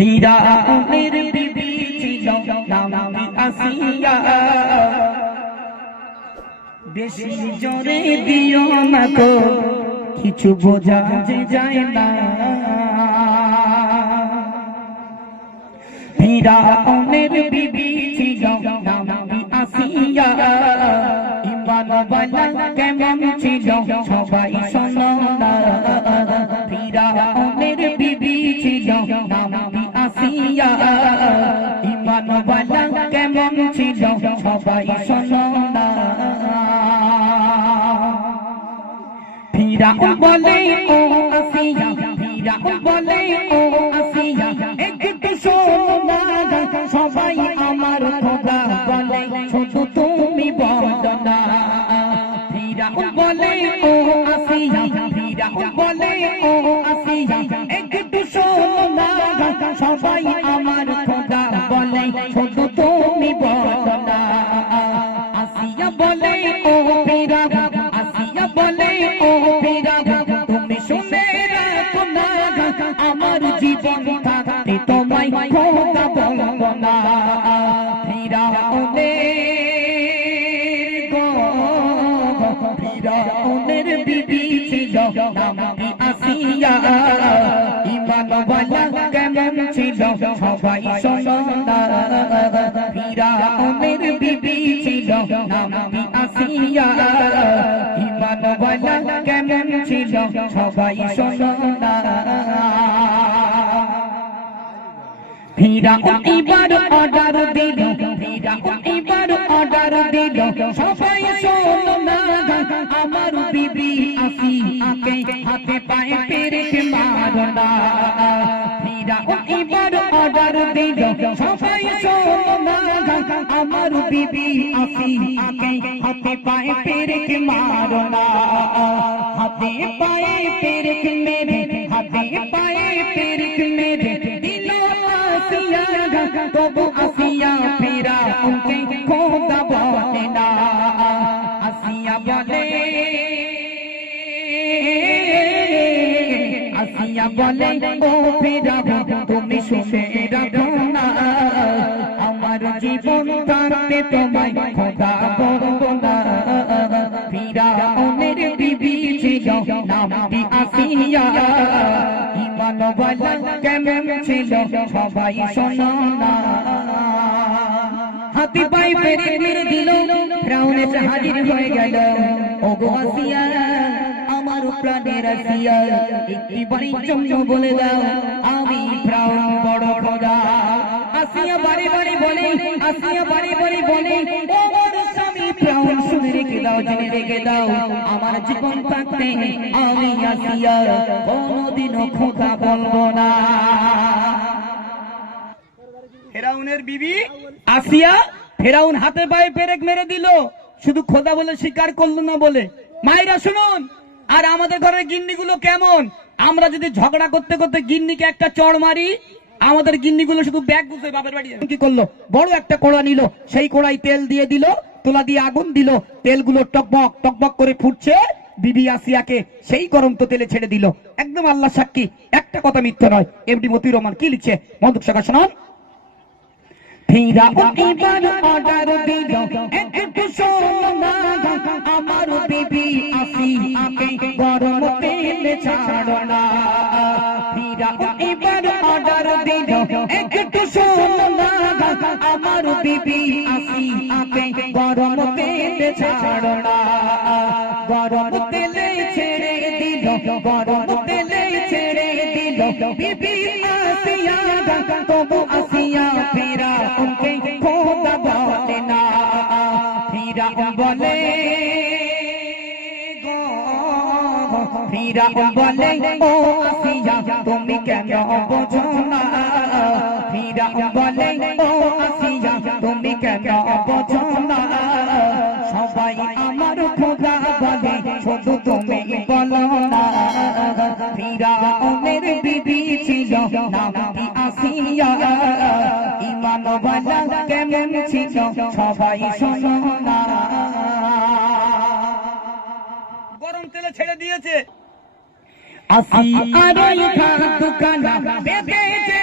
ফিরাউনের বিবি ছিল নাম আসিয়া। বেশি জোরে দিও না তো কিছু বোঝা যে যায় না। ফিরাউনের বিবি ছিল নাম আসিয়া। ইমানওয়ালা কেমন ছিল সবাই শোনো না। ফিরাউনের বিবি ছিল নাম আসিয়া। ইমানওয়ালা কেমন ছিল সবাই শোনো না। ফিরাউন বলে ও আসিয়া, ফিরাউন বলে ও আসিয়া, একটু শোনো না সবাই আমার খোদা বলে শুধু তুমি বলো না। ফিরাউন বলে ও আসিয়া, ফিরাউন বলে ও আসিয়া, একটু শোনো না সবাই আমার খোদা বলে শুধু তুমি বলো না। আসিয়া বলে ও ফিরাউন, আসিয়া বলে ও ফিরাউন, তুমি শুনে রাখো না আমার জীবন থাকতে তোমায় খোদা বলবো না। ফিরাউনের বিবি ছিল নাম আসিয়া। ইমানওয়ালা কেমন ছিল সবাই শোনো না। ফিরাউনের বিবি ছিল নাম আসিয়া। ইমানওয়ালা কেমন ছিল সবাই শোনো না। ফিরাউন এবার অর্ডার দিল, ফিরাউন এবার অর্ডার দিল, সবাই শোনো না আমার বিবি আসিয়াকে হাতে পায়ে পেরেক মারো না। ফিরাউন এবার অর্ডার দিল, সবাই শোনো না আমার বিবি আসিয়াকে হাতে পায়ে পেরেক মারো না। হাতে পায়ে পেরেক মেরে, হাতে পায়ে পেরেক মেরে দিল আসিয়া, তবু আসিয়া ফিরাউনকে খোদা বলে না। আসিয়া বলে, আসিয়া বলে ও ফিরাউন তুমি শুনে রাখো না, আমার জীবন থাকতে তোমায় খোদা বলবো না। ফিরাউনের বিবি ছিল নাম আসিয়া। ইমানওয়ালা কেমন ছিল সবাই শোনো না। হাতি পায়ে পেরেক মেরে দিল, ফিরাউন এসে হাজির হয়ে গেল। ওগো আসিয়া, আমার প্রাণের আসিয়া, একটিবারের জন্য বলে দাও আমি ফিরাউন বড় খোদা। আসিয়া বারে বারে বলে, আসিয়া বারে বারে বলে ও মোর স্বামী ফিরাউন শুনে রেখে দাও, জেনে রেখে দাও আমার জীবন থাকতে আমি আসিয়া কোনোদিনও খোদা বলবো না। ফিরাউনের বিবি আসিয়া, ফিরাউন হাতে পায়ে পেরেক মেরে দিল, শুধু খোদা বলে স্বীকার করলো না বলে। মায়েরা শুনুন, আর আমাদের ঘরের গিন্নিগুলো কেমন, আমরা যদি ঝগড়া করতে করতে গিন্নিকে একটা চড় মারি, আমাদের গিন্নিগুলো শুধু ব্যাগ গুছিয়ে বাপের বাড়ি কি করলো, বড় একটা কড়া নিল, সেই কড়াই তেল দিয়ে দিল, তোলা দিয়ে আগুন দিল, তেলগুলো টকবক টকবক করে ফুটছে, বিবি আসিয়াকে সেই গরম তো তেলে ছেড়ে দিল। একদম আল্লাহ সাক্ষী, একটা কথা মিথ্যা নয়। এমডি মতিউর রহমান কি লিখছে মধুক শাখা শোনান। ফিরাউন এবার অর্ডার দিল, একটু শোনো না আমার বিবি আসিয়াকে গরম তেলে ছাড়ো না। ফিরাউন এবার অর্ডার দিল, একটু শোনো না আমার বিবি আসিয়াকে গরম তেলে ছাড়ো না। গরম তেলে ছেড়ে দিল, গরম তেলে ছেড়ে দিল বিবি আসিয়া, তবু আসিয়া ফিরাউনকে খোদা বলে না। ফিরাউন বলে গো, ফিরাউন বলে ও আসিয়া তুমি কেন বোঝো না। ফিরাউন বলে ও আসিয়া তুমি কেন বোঝো না। সবাই আমার খোদা বলে শুধু তুমি বলো না। ফিরাউনের বিবি ছিল নাম আসিয়া। ইমানওয়ালা কেমন ছিল সবাই শোনো না। গরম তেলে ছেড়ে দিয়েছে। আসিয়ার দোকান বেঁধেছে